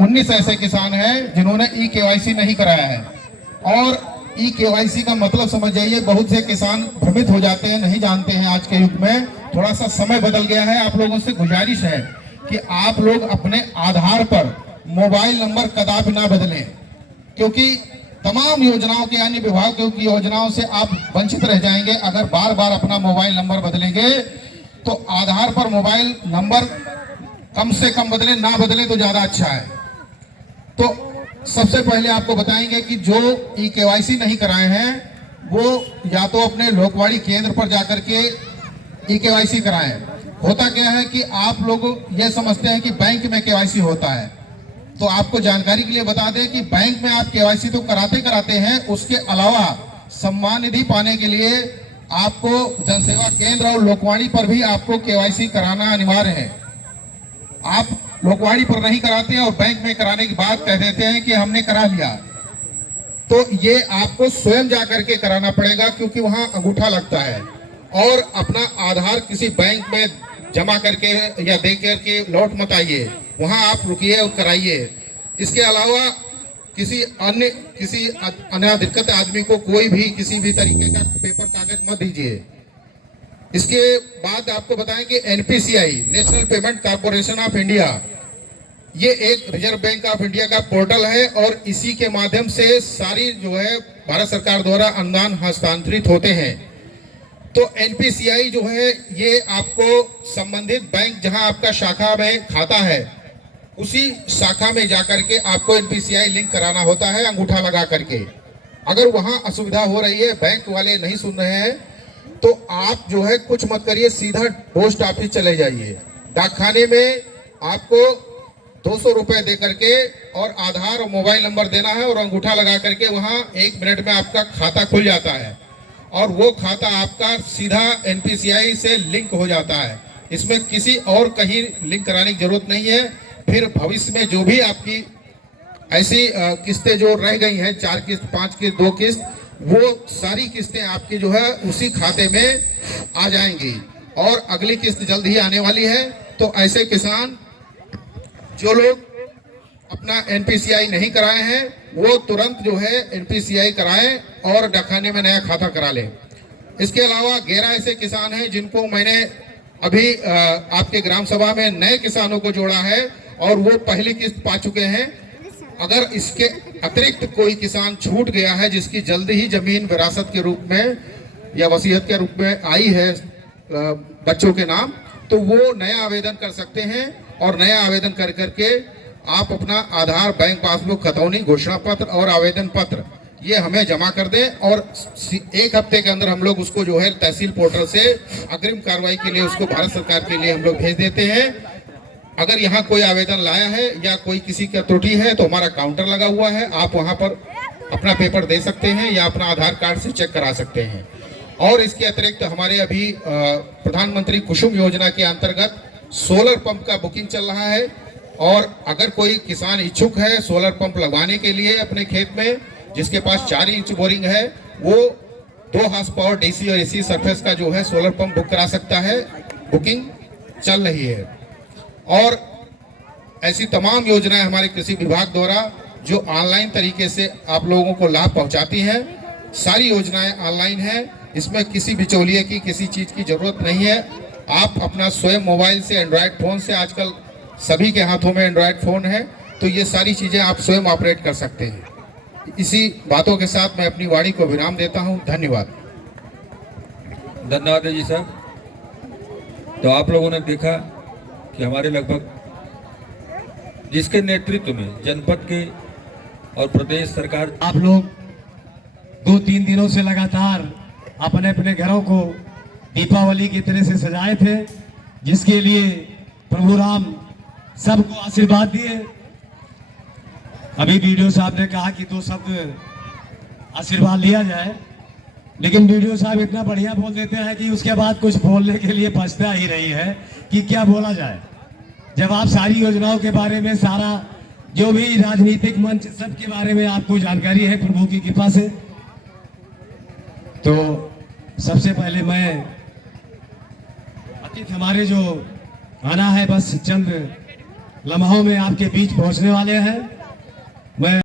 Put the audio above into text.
19 ऐसे किसान हैं जिन्होंने ई केवाईसी नहीं कराया है। और ई केवाईसी का मतलब समझ जाइए, बहुत से किसान भ्रमित हो जाते हैं, नहीं जानते हैं। आज के युग में थोड़ा सा समय बदल गया है। आप लोगों से गुजारिश है कि आप लोग अपने आधार पर मोबाइल नंबर कदापि ना बदलें, क्योंकि तमाम योजनाओं के यानी विभागों की योजनाओं से आप वंचित रह जाएंगे। अगर बार बार अपना मोबाइल नंबर बदलेंगे तो आधार पर मोबाइल नंबर कम से कम बदले, ना बदले तो ज्यादा अच्छा है। तो सबसे पहले आपको बताएंगे कि जो ई केवाईसी नहीं कराए हैं वो या तो अपने लोकवाणी केंद्र पर जाकर के ई केवाईसी कराएं। होता क्या है कि आप लोग ये समझते हैं कि बैंक में केवाईसी होता है, तो आपको जानकारी के लिए बता दें कि बैंक में आप केवाईसी तो कराते हैं, उसके अलावा सम्मान निधि पाने के लिए आपको जनसेवा केंद्र और लोकवाणी पर भी आपको केवाईसी कराना अनिवार्य है। आप लोकवाणी पर नहीं कराते हैं और बैंक में कराने की बात कह देते हैं कि हमने करा लिया, तो ये आपको स्वयं जाकर के कराना पड़ेगा, क्योंकि वहां अंगूठा लगता है। और अपना आधार किसी बैंक में जमा करके या दे करके लौट मत आइए, वहां आप रुकिए और कराइए। इसके अलावा किसी अन्य दिक्कत आदमी को कोई भी किसी भी तरीके का पेपर कागज मत दीजिए। इसके बाद आपको बताएं कि NPCI, national payment corporation of India, ये एक रिजर्व बैंक ऑफ इंडिया का पोर्टल है और इसी के माध्यम से सारी जो है भारत सरकार द्वारा अनुदान हस्तांतरित होते हैं। तो एनपीसीआई जो है ये आपको संबंधित बैंक जहां आपका शाखा में खाता है उसी शाखा में जाकर के आपको एनपीसीआई लिंक कराना होता है अंगूठा लगा करके। अगर वहां असुविधा हो रही है, बैंक वाले नहीं सुन रहे हैं, तो आप जो है कुछ मत करिए, सीधा पोस्ट ऑफिस चले जाइए। डाकखाने में आपको 200 रुपए दे करके और आधार और मोबाइल नंबर देना है और अंगूठा लगा करके वहां 1 मिनट में आपका खाता खुल जाता है और वो खाता आपका सीधा एनपीसीआई से लिंक हो जाता है। इसमें किसी और कहीं लिंक कराने की जरूरत नहीं है। फिर भविष्य में जो भी आपकी ऐसी किस्तें जो रह गई हैं, 4 किस्त, 5 किस्त, 2 किस्त, वो सारी किस्तें आपकी जो है उसी खाते में आ जाएंगी और अगली किस्त जल्द ही आने वाली है। तो ऐसे किसान जो लोग अपना एनपीसीआई नहीं कराए हैं वो तुरंत जो है एनपीसीआई कराएं और डाकखाने में नया खाता करा लें। इसके अलावा 11 ऐसे किसान हैं जिनको मैंने अभी आपके ग्राम सभा में नए किसानों को जोड़ा है और वो पहली किस्त पा चुके हैं। अगर इसके अतिरिक्त कोई किसान छूट गया है जिसकी जल्दी ही जमीन विरासत के रूप में या वसीयत के रूप में आई है बच्चों के नाम, तो वो नया आवेदन कर सकते हैं और नया आवेदन कर करके आप अपना आधार, बैंक पासबुक, खतौनी, घोषणा पत्र और आवेदन पत्र ये हमें जमा कर दें और 1 हफ्ते के अंदर हम लोग उसको जो है तहसील पोर्टल से अग्रिम कार्रवाई के लिए उसको भारत सरकार के लिए हम लोग भेज देते हैं। अगर यहाँ कोई आवेदन लाया है या कोई किसी का त्रुटि है तो हमारा काउंटर लगा हुआ है, आप वहाँ पर अपना पेपर दे सकते हैं या अपना आधार कार्ड से चेक करा सकते हैं। और इसके अतिरिक्त हमारे अभी प्रधानमंत्री कुसुम योजना के अंतर्गत सोलर पंप का बुकिंग चल रहा है और अगर कोई किसान इच्छुक है सोलर पंप लगवाने के लिए अपने खेत में, जिसके पास 4 इंच बोरिंग है, वो 2 हार्स पावर डीसी और एसी सरफेस का जो है सोलर पंप बुक करा सकता है। बुकिंग चल रही है और ऐसी तमाम योजनाएं हमारे कृषि विभाग द्वारा जो ऑनलाइन तरीके से आप लोगों को लाभ पहुंचाती हैं। सारी योजनाएं ऑनलाइन हैं, इसमें किसी बिचौलिए की किसी चीज की जरूरत नहीं है। आप अपना स्वयं मोबाइल से, एंड्रॉयड फोन से, आजकल सभी के हाथों में एंड्रॉयड फोन है, तो ये सारी चीजें आप स्वयं ऑपरेट कर सकते हैं। इसी बातों के साथ मैं अपनी वाणी को विराम देता हूं। धन्यवाद। धन्यवाद जी साहब। तो आप लोगों ने देखा कि हमारे लगभग जिसके नेतृत्व में जनपद के और प्रदेश सरकार, आप लोग 2-3 दिनों से लगातार अपने अपने घरों को दीपावली की तरह से सजाए थे, जिसके लिए प्रभु राम सबको आशीर्वाद दिए। अभी वीडियो साहब ने कहा कि 2 शब्द आशीर्वाद लिया जाए, लेकिन वीडियो साहब इतना बढ़िया बोल देते हैं कि उसके बाद कुछ बोलने के लिए बचता ही नहीं है कि क्या बोला जाए। जब आप सारी योजनाओं के बारे में, सारा जो भी राजनीतिक मंच, सब के बारे में आपको जानकारी है प्रभु की कृपा से, तो सबसे पहले मैं अतिथि हमारे जो आना है, बस चंद लम्हों में आपके बीच पहुंचने वाले हैं। मैं